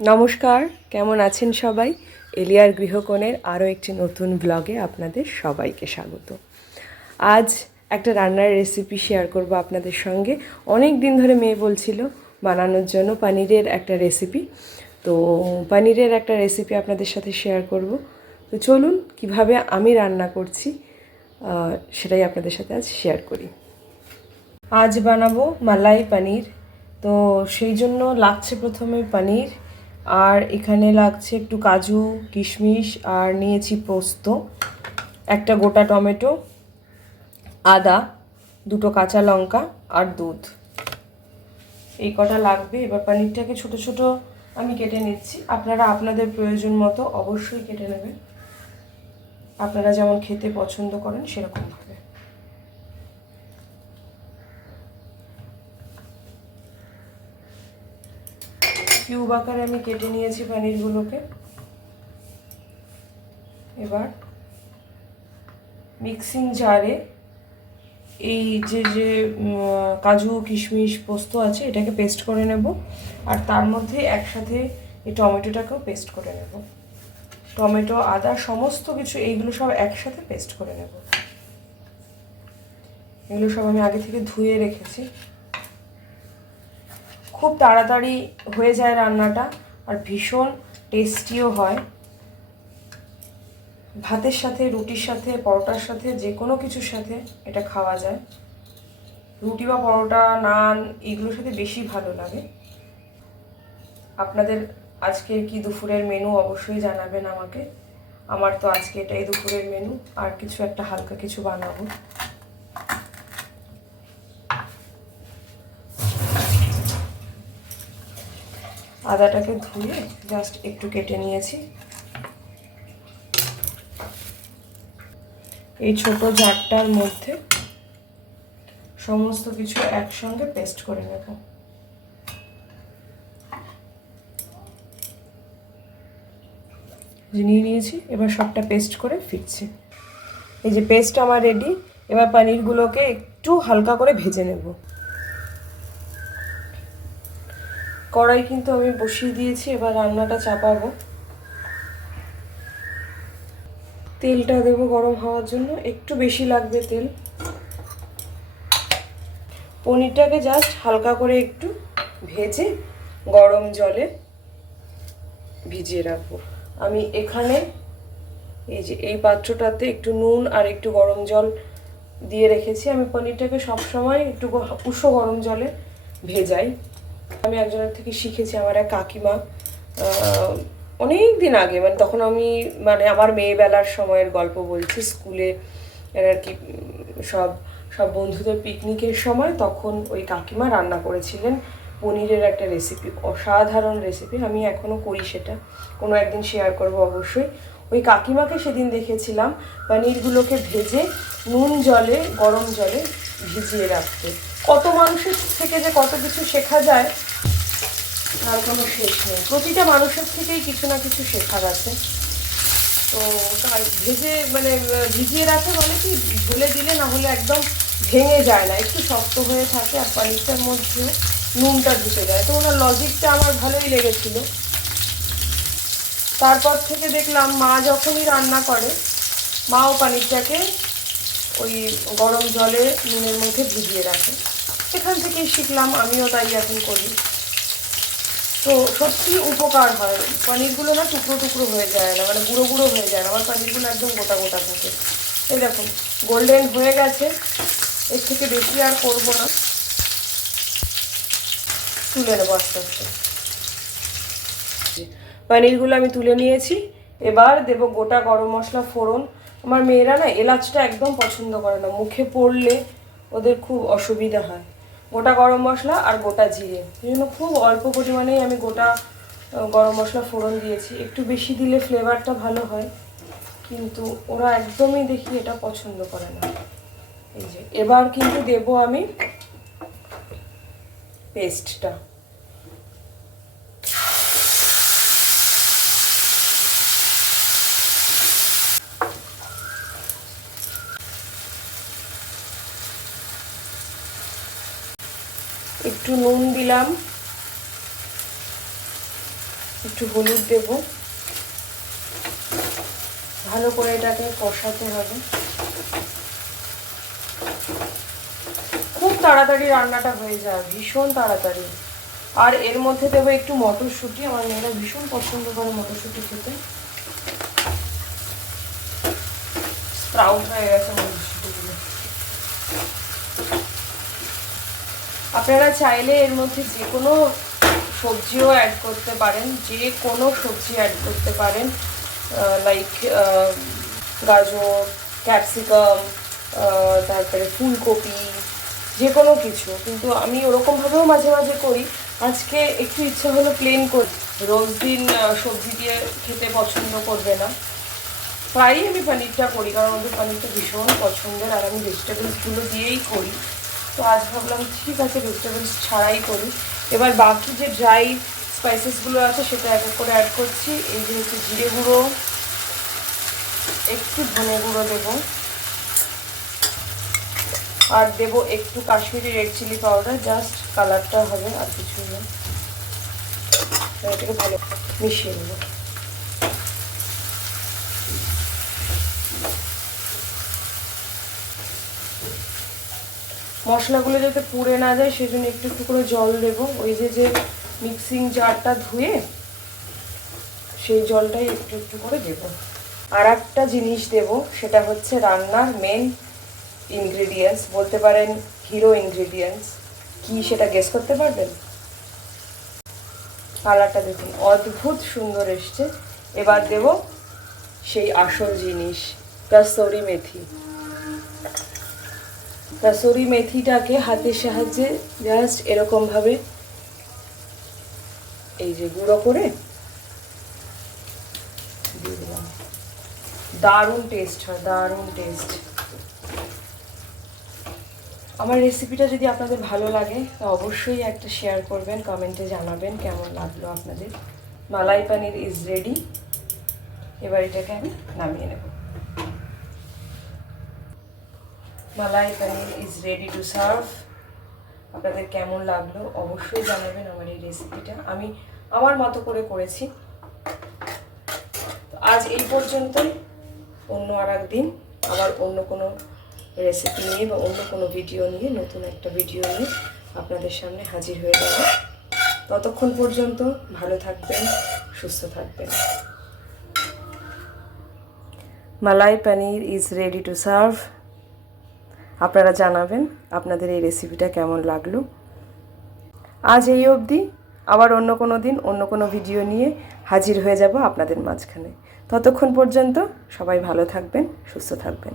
নমস্কার, কেমন আছেন সবাই? এলিয়ার গৃহকোণের আরও একটি নতুন ব্লগে আপনাদের সবাইকে স্বাগত। আজ একটা রান্নার রেসিপি শেয়ার করব আপনাদের সঙ্গে। অনেক দিন ধরে মেয়ে বলছিল বানানোর জন্য পনিরের একটা রেসিপি। তো পনিরের একটা রেসিপি আপনাদের সাথে শেয়ার করব। তো চলুন কিভাবে আমি রান্না করছি সেটাই আপনাদের সাথে আজ শেয়ার করি। আজ বানাবো মালাই পনির। তো সেই জন্য লাগছে প্রথমে পনির, আর এখানে লাগছে একটু কাজু কিশমিশ, আর নিয়েছি পোস্ত, একটা গোটা টমেটো, আদা, দুটো কাঁচা লঙ্কা আর দুধ। এই কটা লাগবে। এবার পনিরটাকে ছোট ছোট আমি কেটে নিচ্ছি। আপনারা আপনাদের প্রয়োজন মতো অবশ্যই কেটে নেবেন, আপনারা যেমন খেতে পছন্দ করেন সেরকমভাবে। কিউব আকারে আমি কেটে নিয়েছি পনিরগুলোকে। এবার মিক্সিং জারে এই যে কাজু কিশমিশ পোস্ত আছে এটাকে পেস্ট করে নেব, আর তার মধ্যে একসাথে এই টমেটোটাকেও পেস্ট করে নেব। টমেটো, আদা, সমস্ত কিছু এইগুলো সব একসাথে পেস্ট করে নেব। এগুলো সব আমি আগে থেকে ধুয়ে রেখেছি। খুব তাড়াতাড়ি হয়ে যায় রান্নাটা, আর ভীষণ টেস্টিও হয়। ভাতের সাথে, রুটির সাথে, পরোটার সাথে, যে কোনো কিছুর সাথে এটা খাওয়া যায়। রুটি বা পরোটা, নান এগুলোর সাথে বেশি ভালো লাগে। আপনাদের আজকে কি দুপুরের মেনু অবশ্যই জানাবেন আমাকে। আমার তো আজকে এটাই দুপুরের মেনু, আর কিছু একটা হালকা কিছু বানাবো। আদাটাকে ধুয়ে জাস্ট একটু কেটে নিয়েছি। এই ছোট জারটার মধ্যে সমস্ত কিছু একসঙ্গে পেস্ট করে নেব। নিয়ে নিয়েছি, এবার সবটা পেস্ট করে ফিরছি। এই যে পেস্ট আমার রেডি। এবার পনিরগুলোকে একটু হালকা করে ভেজে নেব। কড়াই কিন্তু আমি বসিয়ে দিয়েছি, এবার রান্নাটা চাপাবো। তেলটা দেবো গরম হওয়ার জন্য, একটু বেশি লাগবে তেল। পনিরটাকে জাস্ট হালকা করে একটু ভেজে গরম জলে ভিজিয়ে রাখবো। আমি এখানে এই যে এই পাত্রটাতে একটু নুন আর একটু গরম জল দিয়ে রেখেছি। আমি পনিরটাকে সবসময় একটু উষ্ণ গরম জলে ভেজাই। আমি একজনের থেকে শিখেছি, আমার এক কাকিমা অনেক দিন আগে, মানে তখন আমি আমার মেয়েবেলার সময়ের গল্প বলছি, স্কুলে আর কি সব সব বন্ধুদের পিকনিকের সময় তখন ওই কাকিমা রান্না করেছিলেন পনিরের একটা রেসিপি, অসাধারণ রেসিপি। আমি এখনও করি সেটা, কোনো একদিন শেয়ার করব অবশ্যই। ওই কাকিমাকে সেদিন দেখেছিলাম পনিরগুলোকে ভেজে নুন জলে, গরম জলে ভিজিয়ে রাখতে। কত মানুষের থেকে যে কত কিছু শেখা যায় তার কোনো শেষ নেই। প্রতিটা মানুষের থেকেই কিছু না কিছু শেখার আছে। তো তার ভিজিয়ে রাখে বলে কি, ঢেলে দিলে না হলে একদম ভেঙে যায় না, একটু শক্ত হয়ে থাকে, আর পনিরটার মধ্যে নুনটা ঢুকে যায়। তো ওনার লজিকটা আমার ভালোই লেগেছিল। তারপর থেকে দেখলাম মা যখনই রান্না করে, মাও পনিরটাকে ওই গরম জলে নুনের মধ্যে ভিজিয়ে রাখে। এখান থেকেই শিখলাম, আমিও তাই এখন করি। তো সত্যি উপকার হয়। পনিরগুলো না টুকরো টুকরো হয়ে যায় না, মানে গুঁড়ো গুঁড়ো হয়ে যায় না। আমার পনিরগুলো একদম গোটা গোটা থাকে। এই দেখুন গোল্ডেন হয়ে গেছে, এর থেকে বেশি আর করবো না, তুলে নেবো আস্তে আস্তে। পনিরগুলো আমি তুলে নিয়েছি। এবার দেবো গোটা গরম মশলা ফোড়ন। আমার মেয়েরা না এলাচটা একদম পছন্দ করে না, মুখে পড়লে ওদের খুব অসুবিধা হয়। গোটা গরম মশলা আর গোটা জিরে, এই জন্য খুব অল্প পরিমাণেই আমি গোটা গরম মশলা ফোড়ন দিয়েছি। একটু বেশি দিলে ফ্লেভারটা ভালো হয়, কিন্তু ওরা একদমই দেখি এটা পছন্দ করে না। এই যে এবার কিন্তু দেবো আমি পেস্টটা। একটু নুন দিলাম, একটু হলুদ দেব, ভালো করে এটাকে কষাতে হবে। খুব তাড়াতাড়ি রান্নাটা হয়ে যায়, ভীষণ তাড়াতাড়ি। আর এর মধ্যে দেবো একটু মটরশুঁটি, আমার মেয়েরা ভীষণ পছন্দ করে মটরশুঁটি খেতে। স্প্রাউট হয়ে গেছে মটরশুঁটিগুলো। আপনারা চাইলে এর মধ্যে যে কোনো সবজিও অ্যাড করতে পারেন, যে কোনো সবজি অ্যাড করতে পারেন, লাইক গাজর, ক্যাপসিকাম, তারপরে ফুলকপি, যে কোনো কিছু। কিন্তু আমি ওরকমভাবেও মাঝে মাঝে করি। আজকে একটু ইচ্ছা হলো প্লেন করি, রোজ দিন সবজি দিয়ে খেতে পছন্দ করবে না। প্রায়ই আমি পনিরটা করি, কারণ ওদের পনিরটা ভীষণ পছন্দের, আর আমি ভেজিটেবলসগুলো দিয়েই করি। তো আজ ভাবলাম ঠিক আছে ভেজিটেবলস ছাড়াই করি। এবার বাকি যে ড্রাই স্পাইসেসগুলো আছে সেটা এক এক করে অ্যাড করছি। এই যে হচ্ছে জিরে গুঁড়ো, একটু ধনে গুঁড়ো দেবো, আর দেবো একটু Kashmiri red chilli powder, just কালারটা হবে, আর কিছু না। এটাকে ভালো মিশিয়ে নেবো। মশলাগুলো যাতে পুড়ে না যায় সেজন্য একটু একটু করে জল দেবো। ওই যে মিক্সিং জারটা ধুয়ে সেই জলটাই একটু একটু করে দেবো। আর একটা জিনিস দেবো, সেটা হচ্ছে রান্নার মেন ইনগ্রিডিয়েন্টস, বলতে পারেন হিরো ইনগ্রিডিয়েন্টস। কি সেটা গেস করতে পারবেন? কালারটা দেখুন অদ্ভুত সুন্দর এসছে। এবার দেব সেই আসল জিনিস, কাসুরি মেথি। কাসুরি মেথিটাকে হাতের সাহায্যে জাস্ট এরকমভাবে এই যে গুঁড়ো করে দিয়ে দিলাম। দারুণ টেস্ট হয়, দারুণ টেস্ট। আমার রেসিপিটা যদি আপনাদের ভালো লাগে তো অবশ্যই একটা শেয়ার করবেন, কমেন্টে জানাবেন কেমন লাগলো আপনাদের। মালাই পনির ইজ রেডি। এবার এটাকে আমি নামিয়ে নেব। মালাই পনির ইজ রেডি টু সার্ভ। আপনাদের কেমন লাগলো অবশ্যই জানাবেন আমার এই রেসিপিটা। আমি আমার মতো করে করেছি। আজ এই পর্যন্তই। অন্য আর একদিন আবার অন্য কোনো রেসিপি নিয়ে বা অন্য কোনো ভিডিও নিয়ে, নতুন একটা ভিডিও নিয়ে আপনাদের সামনে হাজির হয়ে যাব। ততক্ষণ পর্যন্ত ভালো থাকবেন, সুস্থ থাকবেন। মালাই পনির ইজ রেডি টু সার্ভ। আপনারা জানাবেন আপনাদের এই রেসিপিটা কেমন লাগলো। আজ এই অবধি, আবার অন্য কোনো দিন অন্য কোনো ভিডিও নিয়ে হাজির হয়ে যাব আপনাদের মাঝখানে। ততক্ষণ পর্যন্ত সবাই ভালো থাকবেন, সুস্থ থাকবেন।